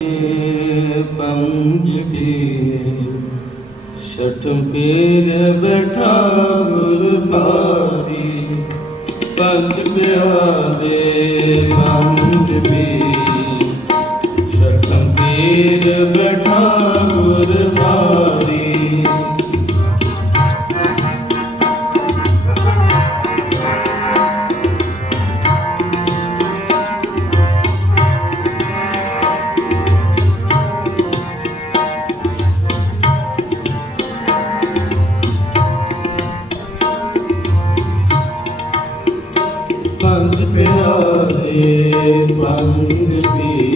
ਪੰਜ ਪੀਰ ਛਠ ਪੀਰ ਬੈਠਾ ਗੁਰ ਪਾਰੀ ਪੰਜ ਪਿਆਰੇ ਪੰਜ ਪਿਆਰੇ ਪੰਜ ਪੀਰ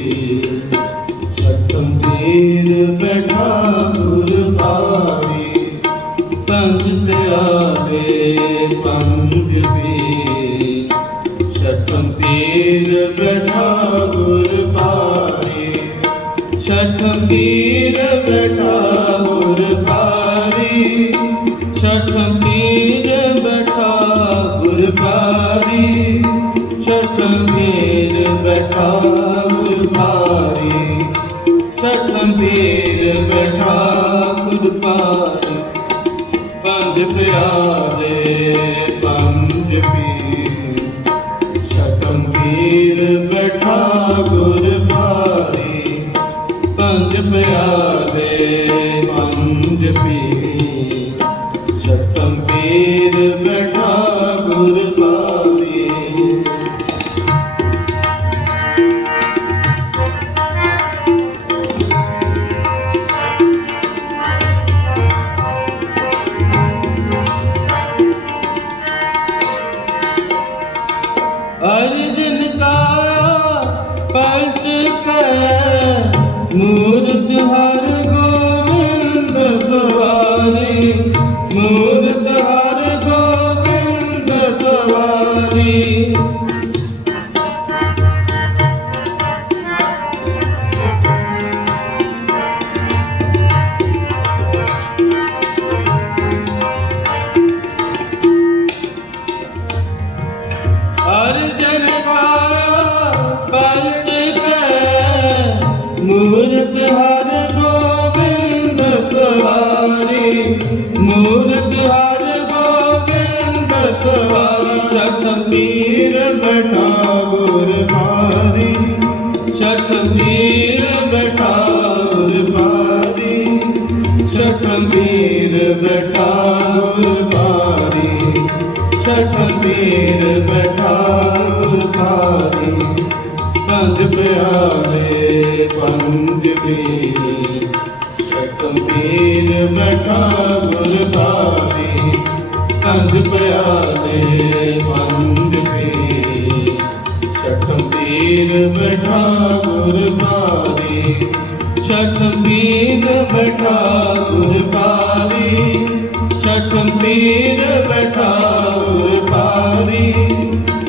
जन ਪੰਜ ਪੀਰ ਸਤਬੀਰ ਬੈਠਾ ਗੁਰਬਾਰੀ ਪੰਜ ਪਿਆਰੇ ਪੰਜ ਪੀਰ ਸਤਬੀਰ ਬੈਠਾ ਗੁਰਬਾਰੀ ਸਤਬੀਰ ਬੈਠਾ ਗੁਰਬਾਰੀ ਸਤਬੀਰ ਬੈਠਾ ਗੁਰ ਪਾਰੀ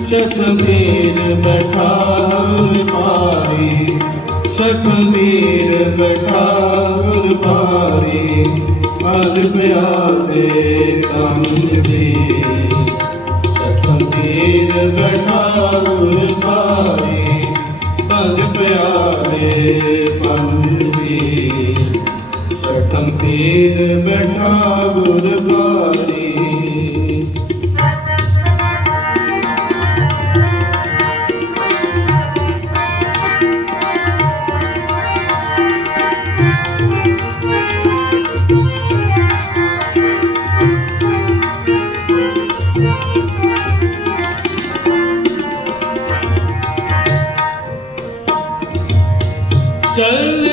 ਸਤਬੀਰ ਬੈਠਾ ਗੁਰ ਪਾਰੀ ਸਤਬੀਰ ਬੈਠਾ ਗੁਰ ਪਾਰੀ ਅਜ ਪਿਆਰੇ ਕੰਜ ਦੇ ਸਤਬੀਰ ਬੈਠਾ ਗੁਰ ਪਾਰੀ ਪੰਜ ਪਿਆਰੇ ਪੰਜ ਵੀਰ ਸਤਮ ਪੀਰ ਬੈਠਾ ਗੁਰ 真的。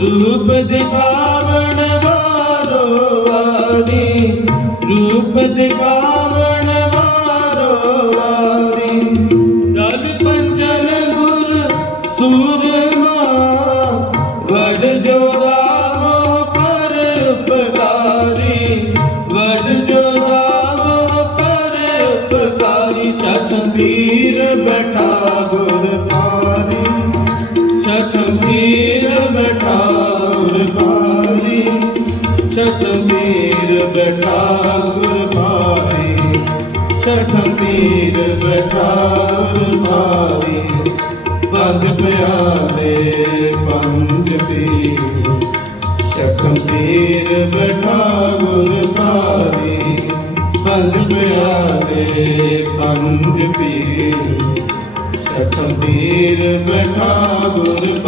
ਰੂਪ ਦਿਖਾਵਣ ਵਾਰੋ ਵਾਰੀ ਰੂਪ ਦਿਖਾਵਣ ਤੀਰ ਬੈਠਾ ਗੁਰ ਪਾਰੀ ਤੀਰ ਬੈਠਾ ਗੁਰ ਪਾਰੀ ਪੰਜ ਪਿਆਰੇ, ਪੰਜ ਪੀਰ। ਛਟਮ ਪੀਰ ਬੈਠਾ ਗੁਰ ਪਾਰੀ ਪੰਜ ਪਿਆਰੇ, ਪੰਜ ਪੀਰ। ਛਟਮ ਪੀਰ ਬੈਠਾ ਗੁਰ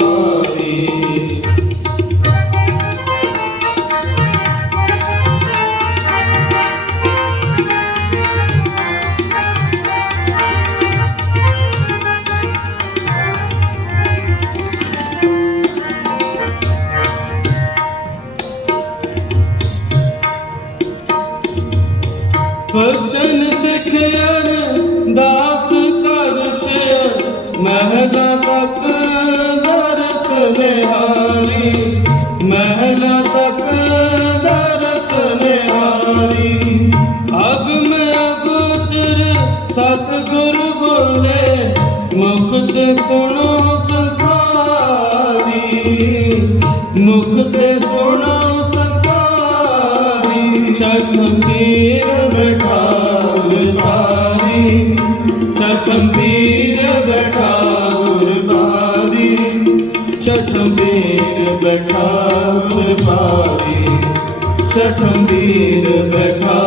ਸ਼ਰਮ ਪੀਰ ਬੈਠਾ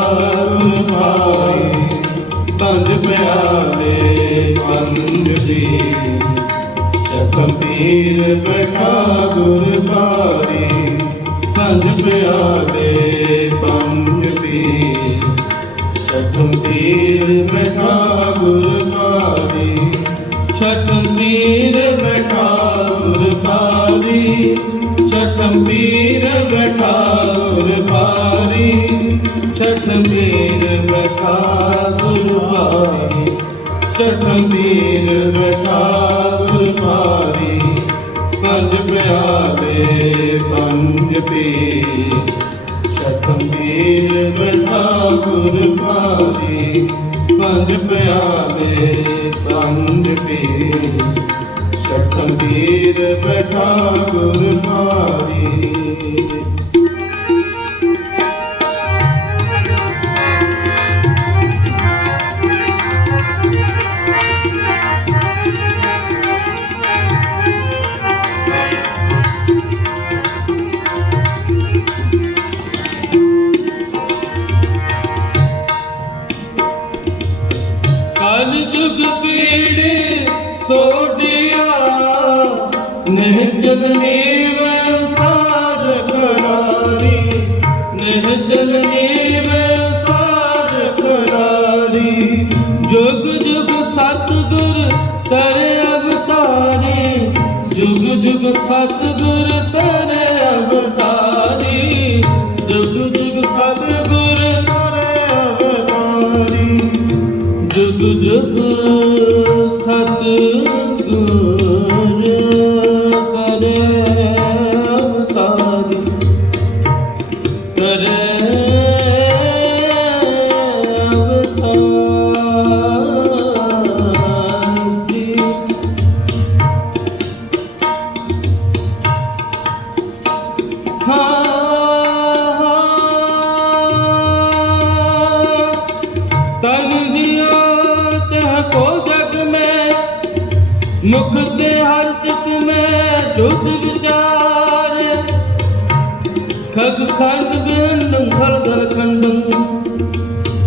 ਗੁਰਬਾਰੀ ਪੰਜ ਪਿਆਰੇ ਪੰਜ ਦੀ ਸਖਮ ਪੀਰ ਬੈਠਾ ਗੁਰਬਾਰੀ ਪੰਜ ਪਿਆਰੇ ਬੈਠਾ ਗੁਰਬਾਰੀ ਸਖਮ ਪੀਰ ਬੈਠਾ ਗੁਰਬਾਰੀ ਸਖਮ ਪੀਰ ਬੈਠਾ ਗੁਰਬਾਰੀ ਸਖਮ ਪੀਰ ਬੈਠਾ ਗੁਰਬਾਰੀ ਸਠਮ ਪੀਰ ਬੈਠਾ ਗੁਰਬਾਰੀ ਪੰਜ ਪਿਆਰੇ ਪੰਜ ਪੀਰ ਸਠਮ ਪੀਰ ਬੈਠਾ ਗੁਰਬਾਰੀ ਪੰਜ ਪਿਆਰੇ ਪੰਜ ਪੀਰ ਸਠਮ ਪੀਰ ਬੈਠਾ ਗੁਰਬਾਰੀ ਕਲ ਕਰਾਰੀ ਜੁਗ ਜੁਗ ਸਤਿਗੁਰ ਤੇਰੇ ਅਵਤਾਰੇ ਜੁਗ ਜੁਗ ਸਤਿਗੁਰ ਤਰੇ ਮੁਖ ਤੇ ਹਰ ਚਿਤ ਮੈਂ ਜੁਗ ਵਿਚਾਰ। ਖਗ ਖੰਡ ਬਿੰਦੰ ਖਲ ਧਰ ਖੰਡੰ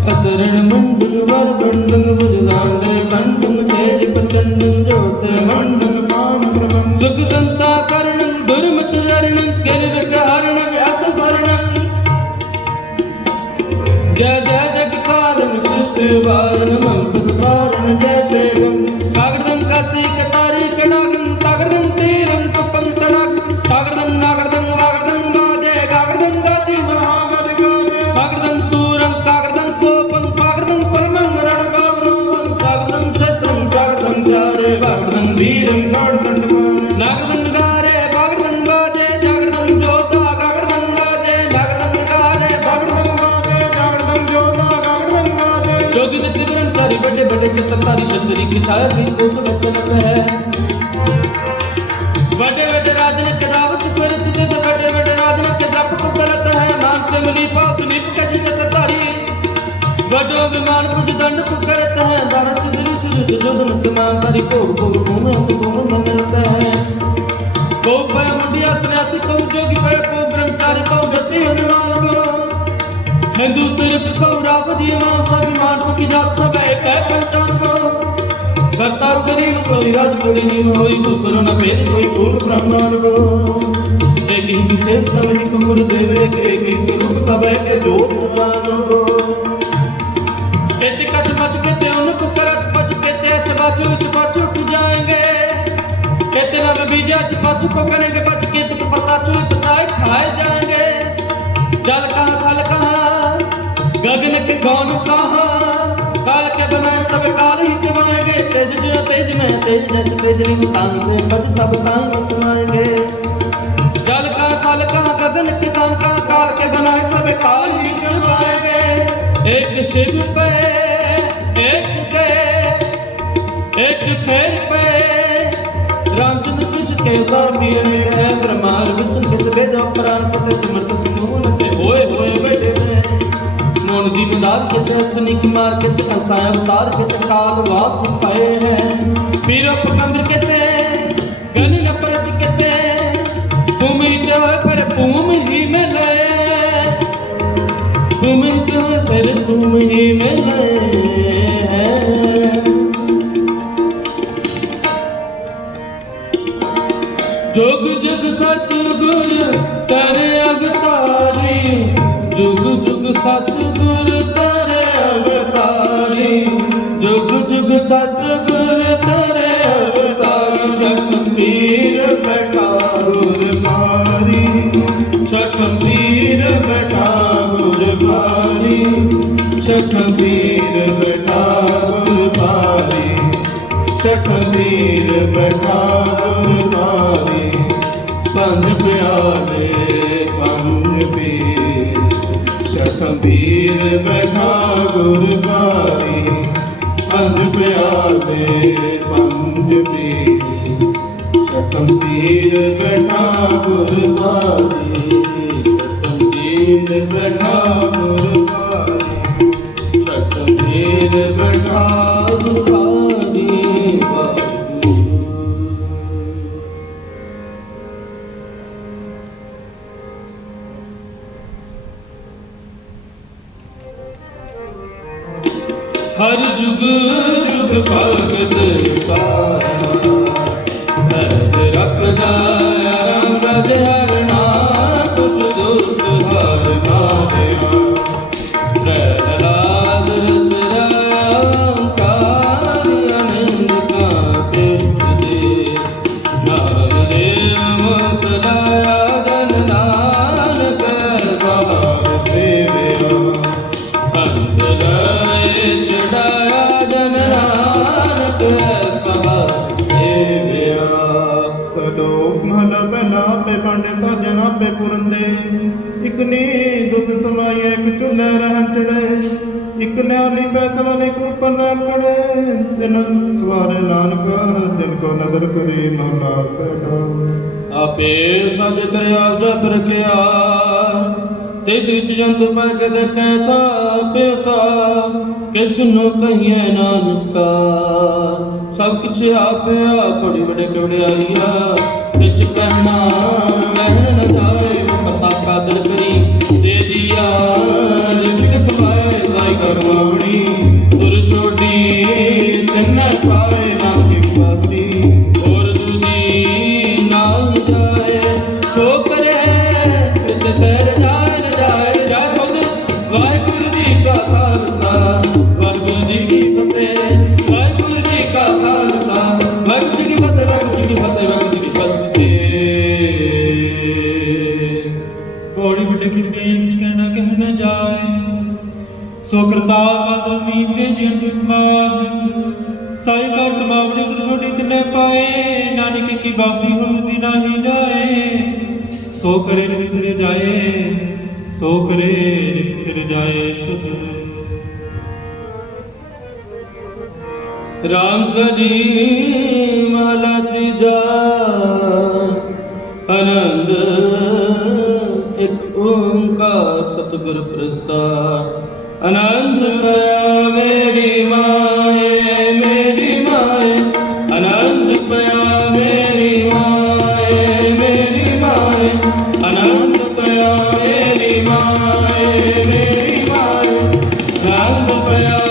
ਅਤਰਣ ਮੰਡਨ ਵਰ ਬੰਡਨ ਬੁਝਦਾਂਡੇ ਕੰਡਨ, ਤੇਜ ਪ੍ਰਚੰਡਨ, ਜੋਤ ਮੰਡਨ ਪਾਣ ਪ੍ਰਬੰਧ ਸੁਖ ਸੰਤਾ ਕਰਣੰ ਦੁਰਮਤ ਜਰਣੰ ਕਿਲ ਵਿਕਾਰਣੰ ਅਸ ਸਰਣੰ ਜੈ ਜੈ ਜਗਤਾਰਨ ਸ੍ਰਿਸ਼ਟ ਵਾਰਨ ਮੰਤਕ ਸ਼ਾਇਰ ਦੀ ਉਸ ਵਿੱਚ ਲਗ ਹੈ। ਵੱਡੇ ਵੱਡੇ ਰਾਜਨ ਕੇ ਦਾਵਤ ਫਿਰਤ ਤੇ ਵੱਡੇ ਵੱਡੇ ਰਾਜਨ ਕੇ ਜਪ ਕੁਦਰਤ ਹੈ। ਮਾਨ ਸੇ ਮਿਲੀ ਪਾਤ ਨੀਪ ਕਜੀ ਚਤਤਾਰੀ ਵੱਡੋ ਵਿਮਾਨ ਪੁਜ ਦੰਡ ਕੁ ਕਰਤ ਹੈ। ਦਰਸ ਦਿਲ ਸੁਰਤ ਜੁਦਨ ਸਮਾਨ ਤਰੀ ਭੋਗ ਭੋਗ ਭੂਮ ਅੰਤ ਭੂਮ ਨ ਮਿਲਤਾ ਹੈ। ਕੋ ਪੈ ਮੁੰਡਿਆ ਸੰਨਿਆਸੀ ਕੋ ਜੋਗੀ ਪੈ ਕੋ ਬ੍ਰਹਮਚਾਰੀ ਕੋ ਜਤੀ ਹਨੂਮਾਨ ਬੋ ਹਿੰਦੂ ਤੁਰਕ ਕੋ ਰਾਵ ਜੀ ਮਾਨ ਸਭੀ ਮਾਨ ਸਕੀ ਜਾਤ ਸਭ ਇੱਕ ਹੈ ਪਹਿਚਾਨ ਬੋ ਕਰਤਾ ਕਰੀ ਸੋਈ ਰਾਜ ਕੁੜੀ ਜੀ ਹੋਈ ਦੂਸਰੋ ਨਾ ਫੇਰ ਕੋਈ ਭੂਲ ਬ੍ਰਹਮਾਨ ਕੋ ਦੇਵੀ ਕਿਸੇ ਸਭ ਹੀ ਕੁਮਰ ਦੇਵੇ ਕੇ ਕੀ ਸਰੂਪ ਸਭੈ ਕੇ ਜੋਤ ਮਾਨੋ ਤੇ ਕਚ ਮਚ ਕੇ ਤੇ ਉਹਨੂੰ ਕਰਤ ਪਚ ਕੇ ਤੇ ਅਚ ਬਚ ਵਿੱਚ ਬਚ ਉੱਠ ਜਾਏਗੇ। ਤੇ ਤੇਰਾ ਰਬੀਜਾ ਚ ਬਚ ਕੋ ਕਰਨਗੇ ਬਚ ਕੇ ਤੂੰ ਪਤਾ ਚੁਰ ਪਤਾਏ ਖਾਏ ਜਾਏਂਗੇ। ਜਲ ਕਹਾ, ਥਲ ਕਹਾ ਗगन के गौन कहा काल के बनाए सब काल ही ਇੱਕ ਦੂਜੇ ਤੇਜ ਮੈਂ ਤੇਜ ਜਸ ਬੇਦਰਿੰਗ ਤਾਨ ਸੇ ਪਦ ਸਭ ਤਾਨ ਸੁਣਾਏਗੇ ਜਲ ਕਾ ਕਲ ਕਾ ਕਦਨ ਕੇ ਤਾਨ ਕਾ ਕਾਲ ਕੇ ਬਨਾਏ ਸਭ ਕਾਲ ਹੀ ਚੁਕਾਏਗੇ ਇੱਕ ਸਿਰ ਪੈ, ਇੱਕ ਤੇ, ਇੱਕ ਪੈਰ ਪੈ। ਰਾਮਚੰਦ ਕਿਸ ਕੇ ਬਾਬੀ ਮੇਰਾ ਬ੍ਰਹਮਾਲ ਵਿਸੰਗਤ ਬੇਦੋ ਪ੍ਰਾਨ ਪਤੇ ਸਿਮਰਤ ਸੁਨੋਨ ਤੇ ਹੋਏ ਹੋਏ ਬੇਟੇ ਮੈਂ ਮੋਨ ਦੀ ਮਦਾਦ ਕੇ ਤਸਨਿਕ ਮਾਰ ਕੇ ਅਸਾਂ ਅਵਤਾਰ ਕੇ ਕਾਲ ਵਾਸ ਪਾਏ ਹੈ। ਪੀਰ ਪਕੰਦਰ ਕਿਤੇ, ਗਨ ਨ ਪਰਚ ਕਿਤੇ ਤੁਮ ਹੀ ਤੇ ਹੋਏ ਪਰ ਭੂਮ ਹੀ ਮਿਲੇ। ਤੁਮ ਤੇ ਹੋਏ ਫਿਰ ਭੂਮ ਹੀ ਮਿਲੇ। ਜੁਗ ਜੁਗ ਸਤਿਗੁਰ ਤੇਰੇ ਅਵਤਾਰੀ, ਜੁਗ ਜੁਗ ਸਤਿਗੁਰ ਤੇਰੇ ਅਵਤਾਰੀ। ਜੁਗ ਜੁਗ ਸਤਿਗੁਰ ਤਰੇ ਅਵਤਾਰੀ, ਜਗਮੀਰ ਬੈਠਾ ਗੁਰ ਮਾਰੀ ਸ਼ਖਮੀਰ ਬੈਠਾ ਗੁਰ ਬਾਰੀ ਸ਼ਖਮੀਰ ਬੈਠਾ ਗੁਰ ਬਾਰੀ ਸ਼ਖਮੀਰ ਬੈਠਾ ਗੁਰ ਬਾਰੀ ਪੰਜ ਪਿਆਰੇ ਪੰਜ ਪੀਰ। ਸ਼ਖਮੀਰ ਬੈਠਾ ਗੁਰ ਬਾਰੀ ਪੰਜ ਪਿਆਰੇ ਪੰਜ ਪੀਰ ਸਤੰਬੀਰ ਬੈਠਾ ਗੁਰਬਾਰੀ ਨੀ ਦੁੱਧ ਸਮਾਏ ਇਕ ਚੁੱਲ੍ਹੇ ਰਹਿਣ ਚੜੇ ਇਕ ਨਿਆਲੀ ਪੈ ਸਵਨ ਇਕ ਉੱਪਰ ਦਿਨ ਸਵਾਰੇ ਨਾਨਕ, ਦਿਨ ਕੋ ਨਦਰ ਕਰੇ ਮਹਲਾ ਪਹਿਲਾ ਆਪੇ ਸਜ ਕਰ ਜਪ ਰਖਿਆ ਤੇ ਸਿੱਚ ਜੰਤ ਪੈ ਦੇਖੈ ਤਾ ਪਿਤਾ ਕਿਸ ਨੂੰ ਕਹੀਏ ਨਾਨਕਾ, ਸਭ ਕੁਛ ਆਪੇ ਆਪ ਬੜੀ ਕਵੜਿਆਈਆ। ਵਿੱਚ ਕਹਿਣਾ ਕਹਿਣ ਨ ਜਾਏ ਪਤਾ ਕਾਦਰ ਸਮਾਏ ਸਾਈ ਕਰਵਾਵਣੀ ਤਿੰਨ ਪਾਏ। ਸੋ ਕਰੇ ਨਿਤ ਸਿਰ ਜਾਏ, ਸੋ ਕਰੇ ਨਿਤ ਸਿਰ ਜਾਏ ਸ਼ੁਧ। ਰਾਮ ਕਰੀ ਮਾਲਾ ਦਿਜਾ ਅਨੰਦ ਇੱਕ ਓੰਕਾਰ ਸਤਿਗੁਰ ਪ੍ਰਸਾਦ। ਅਨੰਦ ਪਿਆ ਮੇਰੀ ਮਾਂ ਰਾਜ ਬਪਿਆ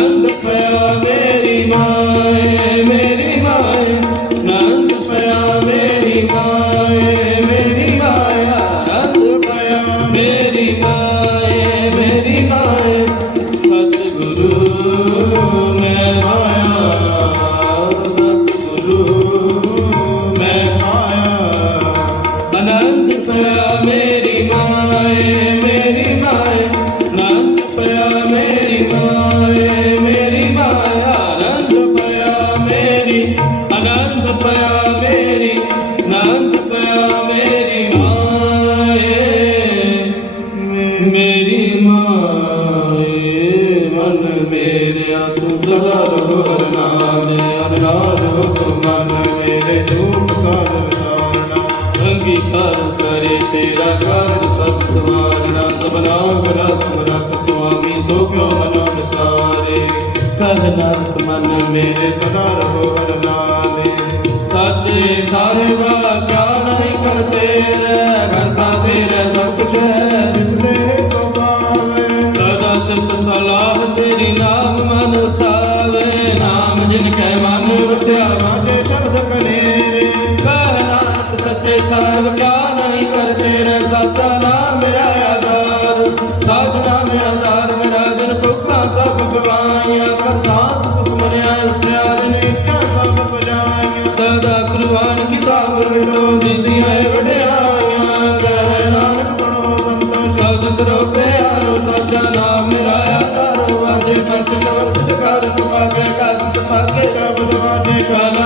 the place.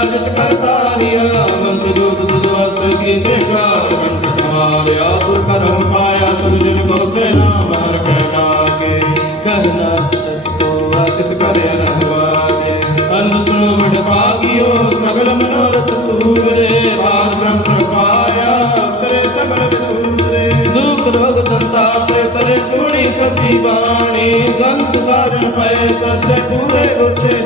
ਵਿੱਚ ਕਰਤਾਰਿਆ ਮੰਤ ਜੋਤ ਦਵਾਸ ਕੀ ਬੇਕਾਰ ਮੰਤ ਕਮਾਰਿਆ ਤੁਰ ਕਰਮ ਪਾਇਆ ਤੁਰ ਜਿਨ ਬਖਸੇ ਨਾਮ ਹਰ ਕੈ ਨਾਕੇ ਕਰਨਾ ਤਸ ਕੋ ਆਗਤ ਕਰਿਆ ਰਹਿਵਾਜੇ ਅਨ ਸੁਣੋ ਵਡ ਪਾਗਿਓ ਸਗਲ ਮਨੋਰਥ ਤੂਰੇ ਆਰ ਬ੍ਰਹਮ ਪ੍ਰਪਾਇਆ ਤਰੇ ਸਗਲ ਵਿਸੂਰੇ ਦੁਖ ਰੋਗ ਸੰਤਾਪ ਤਰੇ ਸੁਣੀ ਸਤੀ ਬਾਣੀ। ਸੰਤ ਸਾਰ ਪਏ ਸਰਸੇ ਪੂਰੇ ਉਥੇ